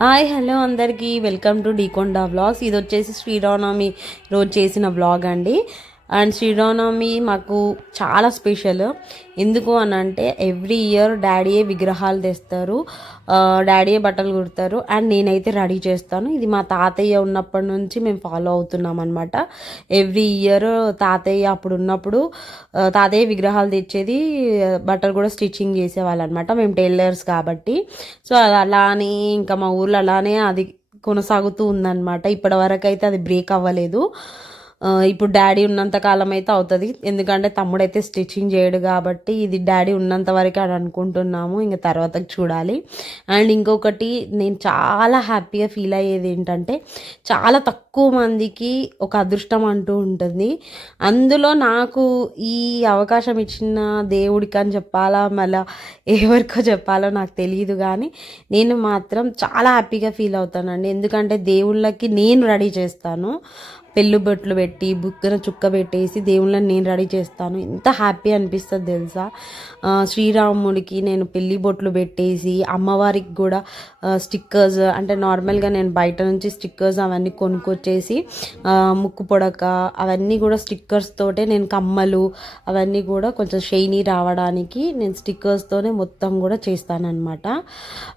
Hi hello అందరికీ welcome to Deekonda vlogs. ఇది వచ్చేసి శ్రీరామనవమి రోజు చేసిన వ్లాగ్ అండి. అండ్ శ్రీరామనవమి మాకు చాలా స్పెషల్. ఎందుకు అని అంటే ఎవ్రీ ఇయర్ డాడీయే విగ్రహాలు తెస్తారు, డాడీయే బట్టలు కుడతారు అండ్ నేనైతే రెడీ చేస్తాను. ఇది మా తాతయ్య ఉన్నప్పటి నుంచి మేము ఫాలో అవుతున్నాం అనమాట. ఎవ్రీ ఇయర్ తాతయ్య అప్పుడు ఉన్నప్పుడు తాతయ్య విగ్రహాలు తెచ్చేది, బట్టలు కూడా స్టిచ్చింగ్ చేసేవాళ్ళు అనమాట. మేము టైలర్స్ కాబట్టి. సో అది అలానే ఇంకా మా ఊర్లో అలానే అది కొనసాగుతూ ఉందన్నమాట. ఇప్పటి వరకు అయితే అది బ్రేక్ అవ్వలేదు. ఇప్పుడు డాడీ ఉన్నంత కాలం అయితే అవుతుంది, ఎందుకంటే తమ్ముడైతే స్టిచ్చింగ్ చేయడు కాబట్టి ఇది డాడీ ఉన్నంత వరకు అని అనుకుంటున్నాము, ఇంకా తర్వాత చూడాలి. అండ్ ఇంకొకటి నేను చాలా హ్యాపీగా ఫీల్ అయ్యేది ఏంటంటే, చాలా తక్కువ మందికి ఒక అదృష్టం అంటూ ఉంటుంది. అందులో నాకు ఈ అవకాశం ఇచ్చిన దేవుడికి అని చెప్పాలా, మళ్ళీ ఎవరికో చెప్పాలో నాకు తెలియదు, కానీ నేను మాత్రం చాలా హ్యాపీగా ఫీల్ అవుతానండి. ఎందుకంటే దేవుళ్ళకి నేను రెడీ చేస్తాను, పెళ్ళు బొట్లు పెట్టి బుక్కన చుక్క పెట్టేసి దేవుళ్ళని నేను రెడీ చేస్తాను. ఎంత హ్యాపీ అనిపిస్తుంది తెలుసా. శ్రీరాముడికి నేను పెళ్లి బొట్లు పెట్టేసి, అమ్మవారికి కూడా స్టిక్కర్స్, అంటే నార్మల్గా నేను బయట నుంచి స్టిక్కర్స్ అవన్నీ కొనుక్కొచ్చేసి, ముక్కు పొడక అవన్నీ కూడా స్టిక్కర్స్ తోటే, నేను కమ్మలు అవన్నీ కూడా కొంచెం షైనీ రావడానికి నేను స్టిక్కర్స్తోనే మొత్తం కూడా చేస్తానన్నమాట.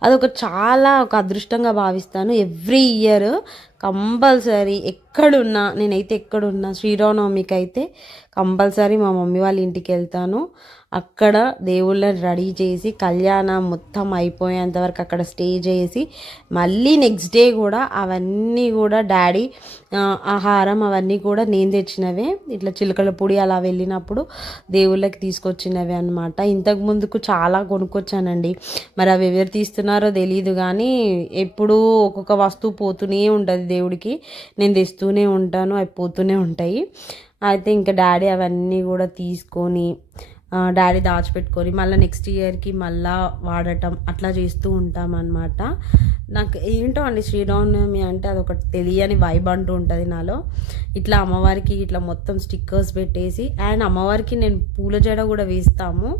అదొక చాలా ఒక అదృష్టంగా భావిస్తాను. ఎవ్రీ ఇయర్ కంపల్సరీ ఎక్కడున్నా, నేనైతే ఎక్కడున్నా శ్రీరామనవమికి అయితే కంపల్సరీ మా మమ్మీ వాళ్ళ ఇంటికి వెళ్తాను. అక్కడ దేవుళ్ళని రెడీ చేసి కళ్యాణం మొత్తం అయిపోయేంత వరకు అక్కడ స్టే చేసి, మళ్ళీ నెక్స్ట్ డే కూడా అవన్నీ కూడా డాడీ ఆహారం అవన్నీ కూడా నేను తెచ్చినవే, ఇట్లా చిలకల పొడి అలా వెళ్ళినప్పుడు దేవుళ్ళకి తీసుకొచ్చినవి అనమాట. ఇంతకు ముందుకు చాలా కొనుక్కొచ్చానండి, మరి అవి ఎవరు తీస్తున్నారో తెలియదు, కానీ ఎప్పుడూ ఒక్కొక్క వస్తువు పోతూనే ఉంటుంది దేవుడికి, నేను తెస్తూనే ఉంటాను, అవి పోతూనే ఉంటాయి. అయితే ఇంకా డాడీ అవన్నీ కూడా తీసుకొని డాడీ దాచిపెట్టుకొని మళ్ళీ నెక్స్ట్ ఇయర్కి మళ్ళీ వాడటం అట్లా చేస్తూ ఉంటాం అన్నమాట. నాకు ఏంటో అండి శ్రీరామనవమి అంటే అదొక తెలియని వైబ్ అంటూ ఉంటుంది నాలో. ఇట్లా అమ్మవారికి ఇట్లా మొత్తం స్టిక్కర్స్ పెట్టేసి, అండ్ అమ్మవారికి నేను పూల జడ కూడా వేస్తాము.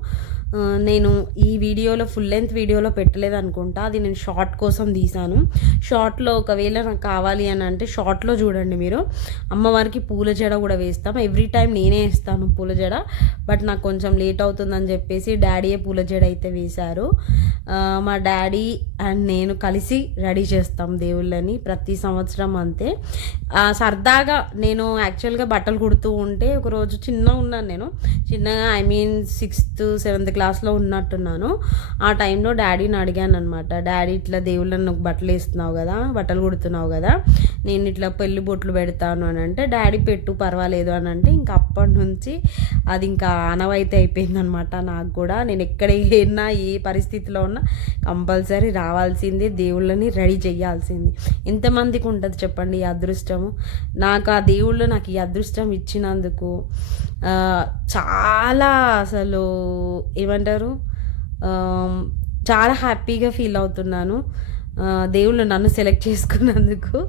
నేను ఈ వీడియోలో ఫుల్ లెంత్ వీడియోలో పెట్టలేదు అనుకుంటా, అది నేను షార్ట్ కోసం తీసాను. షార్ట్లో ఒకవేళ నాకు కావాలి అని అంటే షార్ట్లో చూడండి మీరు. అమ్మవారికి పూల జడ కూడా వేస్తాం. ఎవ్రీ టైం నేనే వేస్తాను పూల జడ, బట్ నాకు కొంచెం లేట్ అవుతుందని చెప్పేసి డాడీయే పూల జడ అయితే వేశారు. మా డాడీ అండ్ నేను కలిసి రెడీ చేస్తాం దేవుళ్ళని ప్రతి సంవత్సరం. అంతే సరదాగా నేను యాక్చువల్గా బట్టలు కుడుతూ ఉంటే ఒకరోజు చిన్నగా ఉన్నాను, నేను చిన్నగా ఐ మీన్ 6th 7th క్లాస్లో ఉన్నట్టున్నాను. ఆ టైంలో డాడీని అడిగాను అనమాట, డాడీ ఇట్లా దేవుళ్ళని నువ్వు బట్టలు వేస్తున్నావు కదా, బట్టలు కుడుతున్నావు కదా, నేను ఇట్లా పెళ్లి బొట్లు పెడతాను అని అంటే, డాడీ పెట్టు పర్వాలేదు అని అంటే, ఇంకా అప్పటి నుంచి అది ఇంకా ఆనవాయితీ అయిపోయిందనమాట నాకు కూడా. నేను ఎక్కడ వెళ్ళినా ఏ పరిస్థితిలో ఉన్నా కంపల్సరీ రావాల్సిందే, దేవుళ్ళని రెడీ చేయాల్సింది. ఎంతమందికి ఉంటుంది చెప్పండి ఈ అదృష్టము. నాకు ఆ దేవుళ్ళు నాకు ఈ అదృష్టం ఇచ్చినందుకు చాలా అసలు ఏమంటారు, చాలా హ్యాపీగా ఫీల్ అవుతున్నాను. దేవుళ్ళు నన్ను సెలెక్ట్ చేసుకున్నందుకు.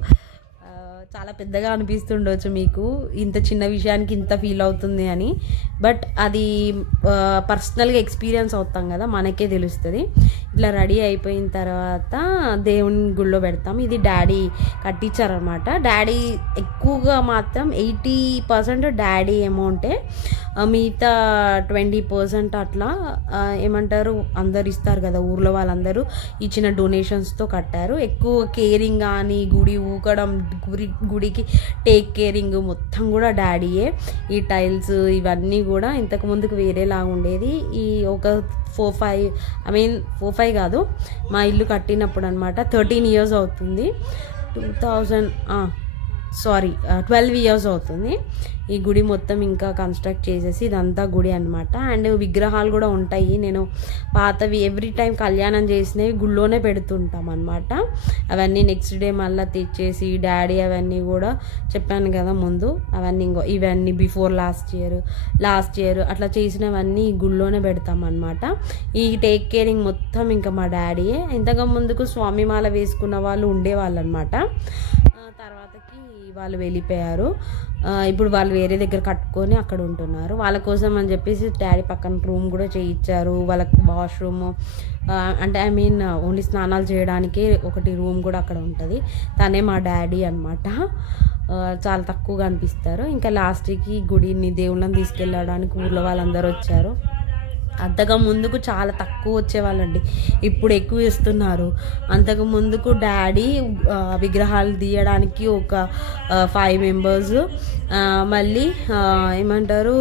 చాలా పెద్దగా అనిపిస్తుండొచ్చు మీకు, ఇంత చిన్న విషయానికి ఇంత ఫీల్ అవుతుంది అని, బట్ అది పర్సనల్గా ఎక్స్పీరియన్స్ అవుతాం కదా, మనకే తెలుస్తుంది. ఇట్లా రెడీ అయిపోయిన తర్వాత దేవుని గుళ్ళో పెడతాం. ఇది డాడీ కట్టించారనమాట. డాడీ ఎక్కువగా మాత్రం 80% డాడీ అమౌంటే, మిగతా 20% అట్లా ఏమంటారు అందరు ఇస్తారు కదా ఊర్లో వాళ్ళందరూ ఇచ్చిన డొనేషన్స్తో కట్టారు. ఎక్కువ కేరింగ్ కానీ గుడి ఊకడం, గుడికి టేక్ కేరింగ్ మొత్తం కూడా డాడీయే. ఈ టైల్స్ ఇవన్నీ కూడా ఇంతకు ముందుకు వేరేలాగా ఉండేది. ఈ ఒక 4-5 కాదు, మా ఇల్లు కట్టినప్పుడు అనమాట 13 years అవుతుంది, 12 years అవుతుంది. ఈ గుడి మొత్తం ఇంకా కన్స్ట్రక్ట్ చేసేసి ఇదంతా గుడి అనమాట. అండ్ విగ్రహాలు కూడా ఉంటాయి, నేను పాతవి ఎవ్రీ టైం కళ్యాణం చేసినవి గుళ్ళోనే పెడుతుంటాం అనమాట. అవన్నీ నెక్స్ట్ డే మళ్ళీ తెచ్చేసి డాడీ అవన్నీ కూడా చెప్పాను కదా ముందు, అవన్నీ ఇవన్నీ బిఫోర్ లాస్ట్ ఇయర్ అట్లా చేసినవన్నీ గుళ్ళోనే పెడతాం అనమాట. ఈ టేక్ కేరింగ్ మొత్తం ఇంకా మా డాడీయే. ఇంతకు ముందుకు స్వామిమాల వేసుకున్న వాళ్ళు ఉండేవాళ్ళు అనమాట, తర్వాతకి వాళ్ళు వెళ్ళిపోయారు. ఇప్పుడు వాళ్ళు వేరే దగ్గర కట్టుకొని అక్కడ ఉంటున్నారు. వాళ్ళ కోసం అని చెప్పేసి డాడీ పక్కన రూమ్ కూడా చేయించారు. వాళ్ళకి వాష్రూమ్ అంటే ఐ మీన్ ఓన్లీ స్నానాలు చేయడానికి ఒకటి రూమ్ కూడా అక్కడ ఉంటుంది. తనే మా డాడీ అనమాట. చాలా తక్కువగా అనిపిస్తారు. ఇంకా లాస్ట్కి గుడిని దేవుళ్ళని తీసుకెళ్ళడానికి ఊర్లో వాళ్ళందరూ వచ్చారు. అంతకు ముందుకు చాలా తక్కువ వచ్చేవాళ్ళండి, ఇప్పుడు ఎక్కువ ఇస్తున్నారు. అంతకు ముందుకు డాడీ విగ్రహాలు తీయడానికి ఒక 5 మెంబర్స్, మళ్ళీ ఏమంటారు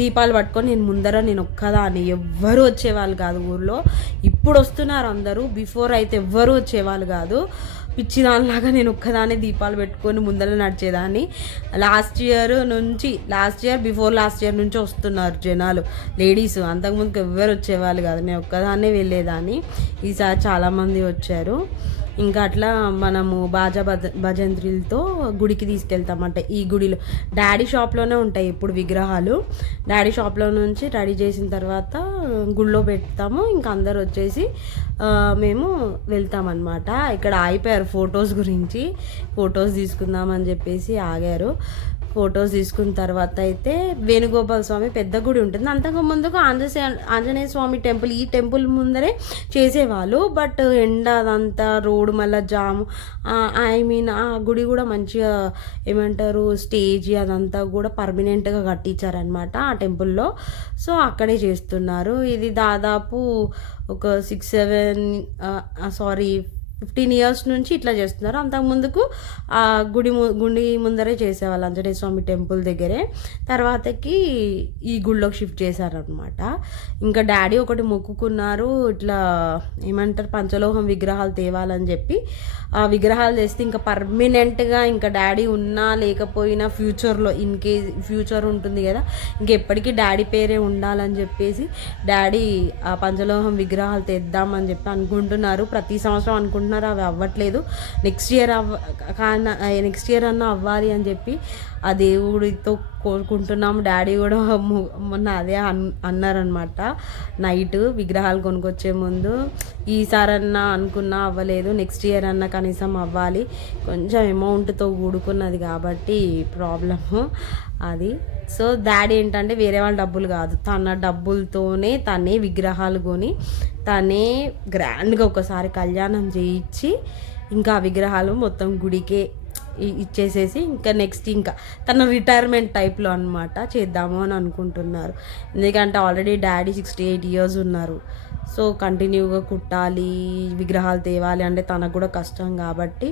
దీపాలు పట్టుకొని నేను ఒక్కదాన్ని, ఎవ్వరు వచ్చేవాళ్ళు కాదు ఊర్లో. ఇప్పుడు వస్తున్నారు అందరూ, బిఫోర్ అయితే ఎవ్వరు వచ్చేవాళ్ళు కాదు. పిచ్చిదానిలాగా నేను ఒక్కదాన్ని దీపాలు పెట్టుకొని ముందర నడిచేదాన్ని. Last year before last year నుంచి వస్తున్నారు జనాలు, లేడీస్. అంతకుముందుకు ఎవ్వరు వచ్చేవాళ్ళు కాదు, నేను ఒక్కదాన్నే వెళ్ళేదాన్ని. ఈసారి చాలామంది వచ్చారు. ఇంకా అట్లా మనము బాజా భజంత్రీలతో గుడికి తీసుకెళ్తామంటే, ఈ గుడిలో డాడీ షాప్లోనే ఉంటాయి ఇప్పుడు విగ్రహాలు. డాడీ షాప్లో నుంచి రెడీ చేసిన తర్వాత గుడిలో పెడతాము. ఇంకా అందరు వచ్చేసి మేము వెళ్తామన్నమాట. ఇక్కడ ఆగిపోయారు ఫొటోస్ గురించి, ఫొటోస్ తీసుకుందామని చెప్పేసి ఆగారు. ఫొటోస్ తీసుకున్న తర్వాత అయితే వేణుగోపాల స్వామి పెద్ద గుడి ఉంటుంది. అంతకు ముందుకు ఆంజనేయ స్వామి టెంపుల్, ఈ టెంపుల్ ముందరే చేసేవాళ్ళు. బట్ ఎండ అదంతా రోడ్డు మళ్ళీ జాము, ఐ మీన్ ఆ గుడి కూడా మంచిగా ఏమంటారు స్టేజ్ అదంతా కూడా పర్మనెంట్గా కట్టించారనమాట ఆ టెంపుల్లో. సో అక్కడే చేస్తున్నారు. ఇది దాదాపు ఒక 15 ఇయర్స్ నుంచి ఇట్లా చేస్తున్నారు. అంతకుముందుకు ఆ గుడి ముందరే చేసేవాళ్ళు, ఆంజనేయ స్వామి టెంపుల్ దగ్గరే. తర్వాతకి ఈ గుడిలోకి షిఫ్ట్ చేశారనమాట. ఇంకా డాడీ ఒకటి మొక్కుకున్నారు, ఇట్లా ఏమంటారు పంచలోహం విగ్రహాలు తేవాలని చెప్పి. ఆ విగ్రహాలు తెస్తే ఇంకా పర్మనెంట్గా ఇంకా డాడీ ఉన్నా లేకపోయినా ఫ్యూచర్లో ఫ్యూచర్ ఉంటుంది కదా, ఇంకెప్పటికీ డాడీ పేరే ఉండాలని చెప్పేసి డాడీ ఆ పంచలోహం విగ్రహాలు తెద్దామని చెప్పి అనుకుంటున్నారు. ప్రతి సంవత్సరం అనుకుంటున్నారు, అవి అవ్వట్లేదు. నెక్స్ట్ ఇయర్ అన్నా అవ్వాలి అని చెప్పి ఆ దేవుడితో కోరుకుంటున్నాము. డాడీ కూడా మొన్న అదే అన్నారనమాట నైట్ విగ్రహాలు కొనుక్కొచ్చే ముందు. ఈసారన్నా అనుకున్నా అవ్వలేదు, నెక్స్ట్ ఇయర్ అన్నా కనీసం అవ్వాలి. కొంచెం అమౌంట్తో కూడుకున్నది కాబట్టి ప్రాబ్లము అది. సో డాడీ ఏంటంటే వేరే వాళ్ళ డబ్బులు కాదు, తన డబ్బులతోనే తనే విగ్రహాలు కొని తనే గ్రాండ్గా ఒకసారి కళ్యాణం చేయించి ఇంకా ఆ విగ్రహాలు మొత్తం గుడికే ఇచ్చేసేసి ఇంకా నెక్స్ట్ ఇంకా తన రిటైర్మెంట్ టైప్లో అనమాట చేద్దాము అని అనుకుంటున్నారు. ఎందుకంటే ఆల్రెడీ డాడీ 68 ఇయర్స్ ఉన్నారు. సో కంటిన్యూగా కుట్టాలి, విగ్రహాలు తేవాలి అంటే తనకు కూడా కష్టం కాబట్టి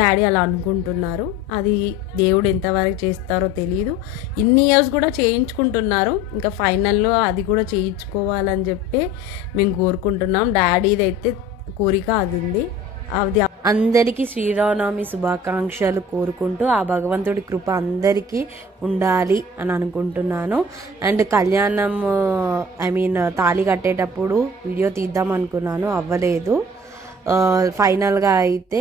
డాడీ అలా అనుకుంటున్నారు. అది దేవుడు ఎంతవరకు చేస్తారో తెలీదు. ఇన్ని ఇయర్స్ కూడా చేయించుకుంటున్నారు, ఇంకా ఫైనల్లో అది కూడా చేయించుకోవాలని చెప్పి మేము కోరుకుంటున్నాం. డాడీది అయితే కోరిక అది ఉంది. అది అందరికీ శ్రీరామనవమి శుభాకాంక్షలు కోరుకుంటూ ఆ భగవంతుడి కృప అందరికీ ఉండాలి అని అనుకుంటున్నాను. అండ్ కళ్యాణం తాళి కట్టేటప్పుడు వీడియో తీద్దాం అనుకున్నాను, అవ్వలేదు. ఫైనల్గా అయితే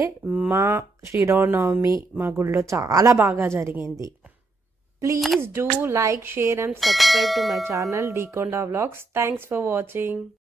మా శ్రీరామనవమి మా గుడిలో చాలా బాగా జరిగింది. Please do like, share and subscribe to my channel Deekonda vlogs. Thanks for watching.